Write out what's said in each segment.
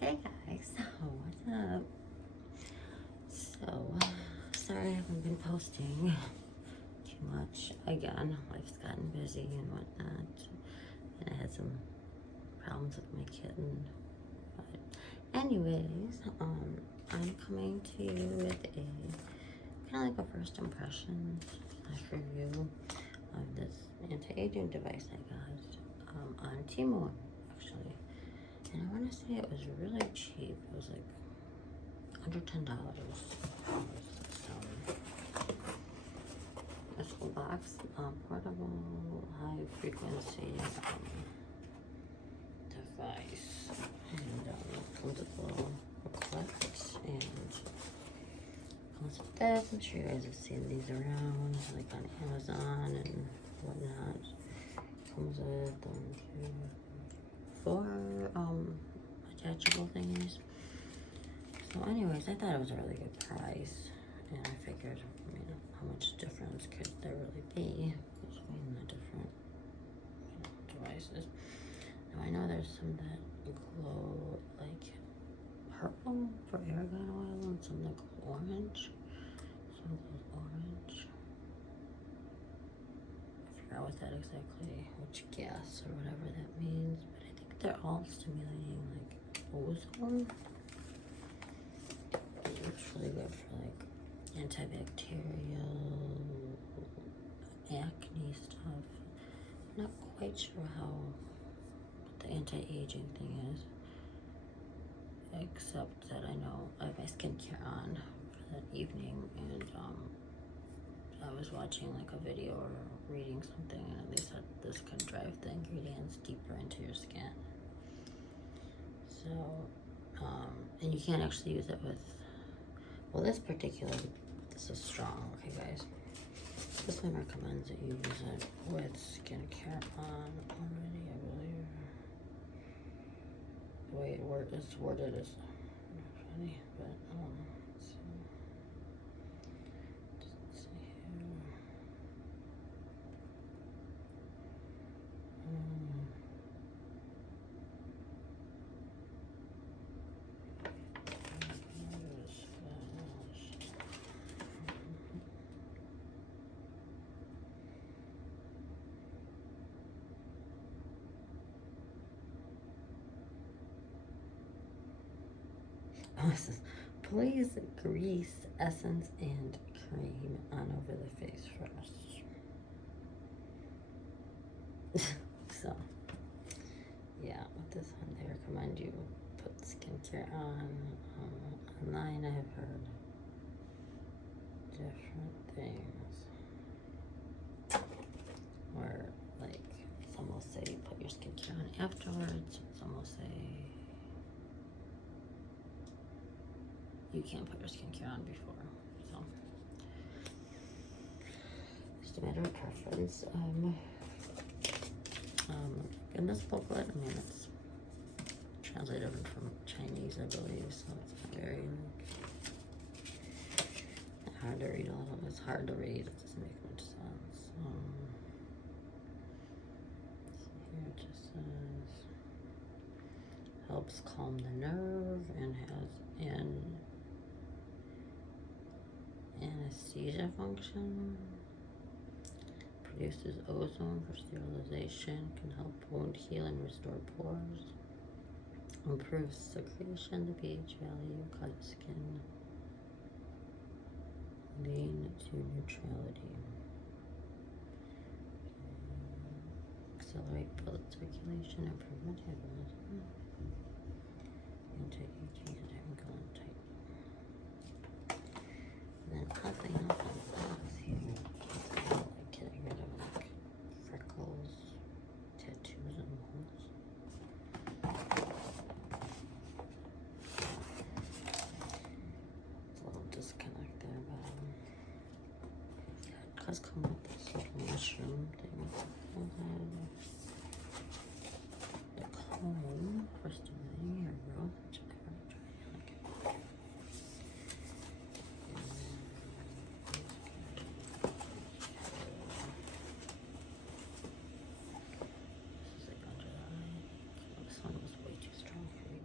Hey guys, so what's up? So, sorry I haven't been posting too much. Again, life's gotten busy and whatnot. And I had some problems with my kitten. But anyways, I'm coming to you with a kind of like a first impression / review of this anti-aging device I got on Temu, actually. And I want to say it was really cheap. It was like under $10. This little box, portable high frequency device. And comes with a little booklet and comes with this. I'm sure you guys have seen these around, like on Amazon and whatnot. Comes with 4 attachable thingies. So anyways, I thought it was a really good price, and I figured, how much difference could there really be between the different devices. Now I know there's some that glow like purple for argan oil and some that glow orange. Some glows orange. I forgot what that exactly, which gas or whatever that means, but I think they're all stimulating like ozone. It's really good for like antibacterial, acne stuff. I'm not quite sure what the anti-aging thing is, except that I know I have my skincare on for that evening, and I was watching like a video or reading something, and they said this could drive the ingredients deeper into your skin. So, and you can't actually use it with, well, this is strong, okay guys. This one recommends that you use it with skincare on already, I believe. The way it's worded is not funny, but let's see. Let's see here. This is, please grease, essence, and cream on over the face first. So, yeah, with this one, they recommend you put skincare on. Online, I have heard different things. Where, like, some will say put your skincare on afterwards, some will say you can't put your skincare on before. So, just a matter of preference. In this booklet, it's translated from Chinese, I believe, so it's very hard to read. It's hard to read. It doesn't make much sense. Here it just says helps calm the nerve and has an anesthesia function. Produces ozone for sterilization, can help wound heal and restore pores, improves secretion, the pH value, causes skin lean to neutrality, accelerate blood circulation, improve metabolism, anti-aging, anti-wrinkle, and tightening. And then nothing else on the box here. Getting rid of like freckles, tattoos, and moles. It's a little disconnect there, but it does come with this little mushroom thing. The comb for stimulating hair growth, which I already tried. This is like under the eye. This one was way too strong for me.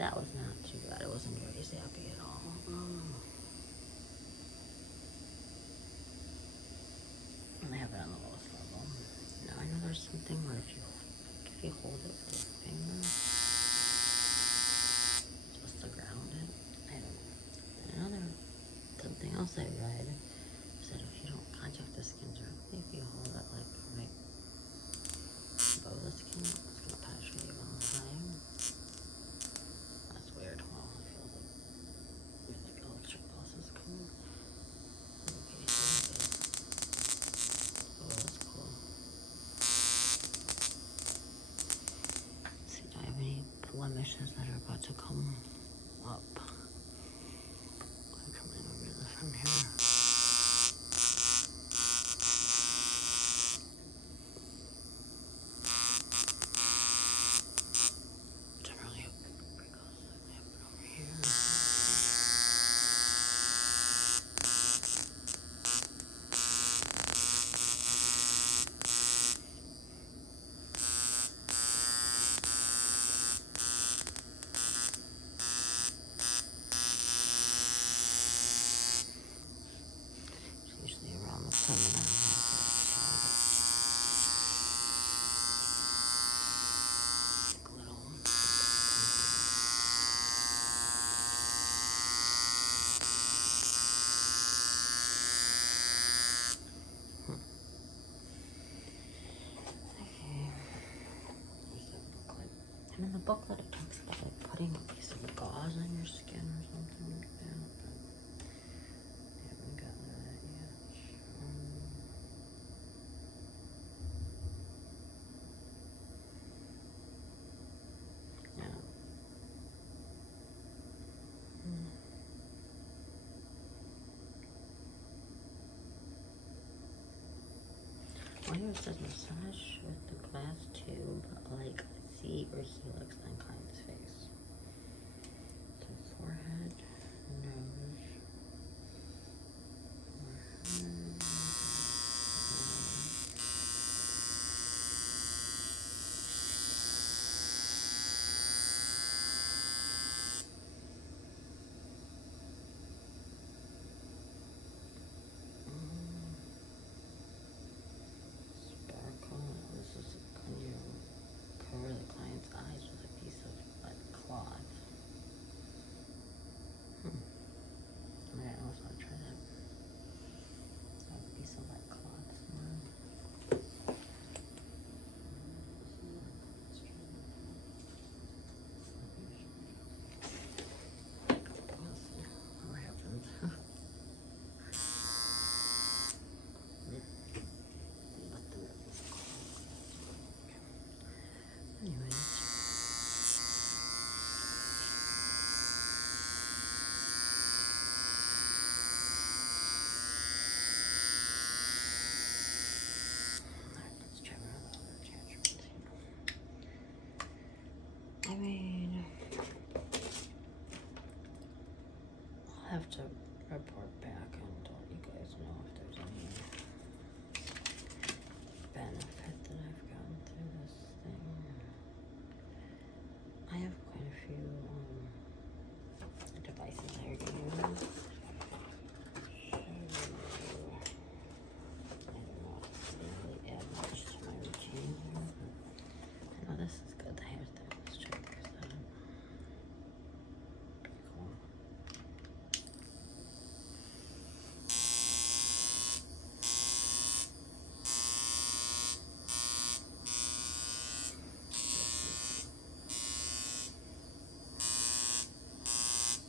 That was not too bad. It wasn't very zappy at all. And I have it on the lowest level. Now I know there's something where if you hold it with your finger, just to ground it. I don't know. Another something else I read said if you don't contact the skin directly, if you hold it like right above the skin, it's gonna penetrate even higher. That's weird. Well, I feel like electric pulses coming. Okay, so oh, that's cool. Let's see, do I have any blemishes that are about to come up? I'm coming over this from here. It's really wrinkles that happen over here. It's usually around the perimeter. Like little. Okay. There's that booklet. And in the booklet it talks about like putting a piece of gauze on your skin or something like that. But I haven't gotten to that yet. Yeah. Well, here it says massage with the glass tube, like C or helix on client's face. So forehead, nose, forehead, sparkle. This is when you cover the client's eyes with a piece of like cloth. Alright, I also want to try that. Have a piece of like cloth somewhere. We'll see what happens. Anyways. Alright, let's try one of the other attachments here. I mean, I'll have to report back and let you guys know if there's any benefit that I've gotten through this thing. I have quite a few devices I already use. I don't know if it really add much to my routine here, but I know this is good. The hair thing. Let's check this out. Pretty cool.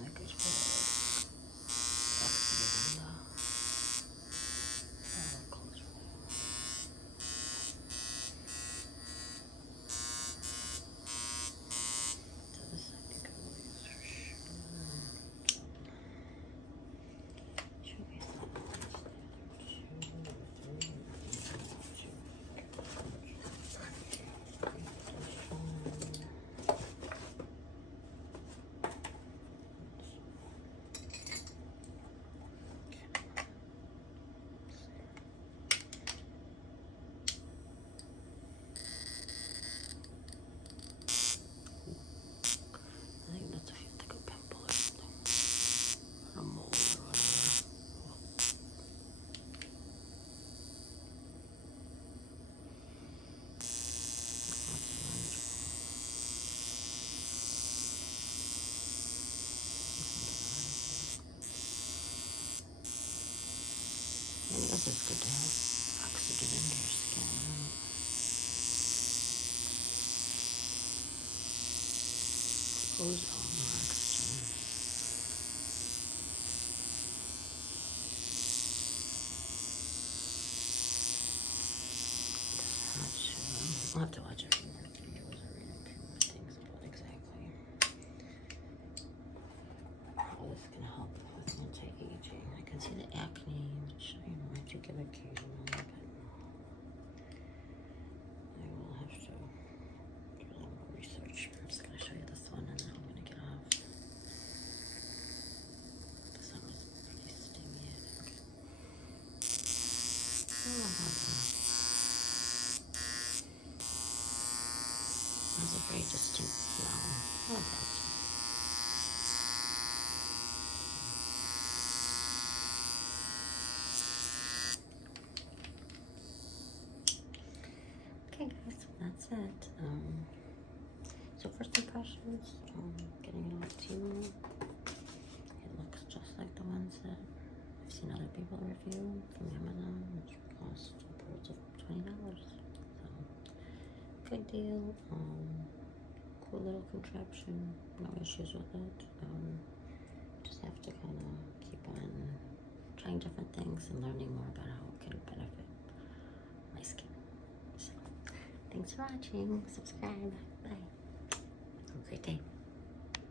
That goes for goes on waxing. I'll have to watch a few more videos or read a few more things about exactly how this can help with anti-aging. I can see the acne, which I do get occasionally, but I will have to do a little more research. I'm just going to show you this one and then I'm going to get off. This one was pretty stingy, I think. Has a very distinct smell. Not bad. Okay, guys, that's it. So first impressions, getting it on Temu. It looks just like the ones that I've seen other people review from Amazon, which cost upwards of $20. So good deal. Cool little contraption. No issues with it. Just have to kind of keep on trying different things and learning more about how it can benefit my skin. So thanks for watching. Subscribe. Bye. Have a great day.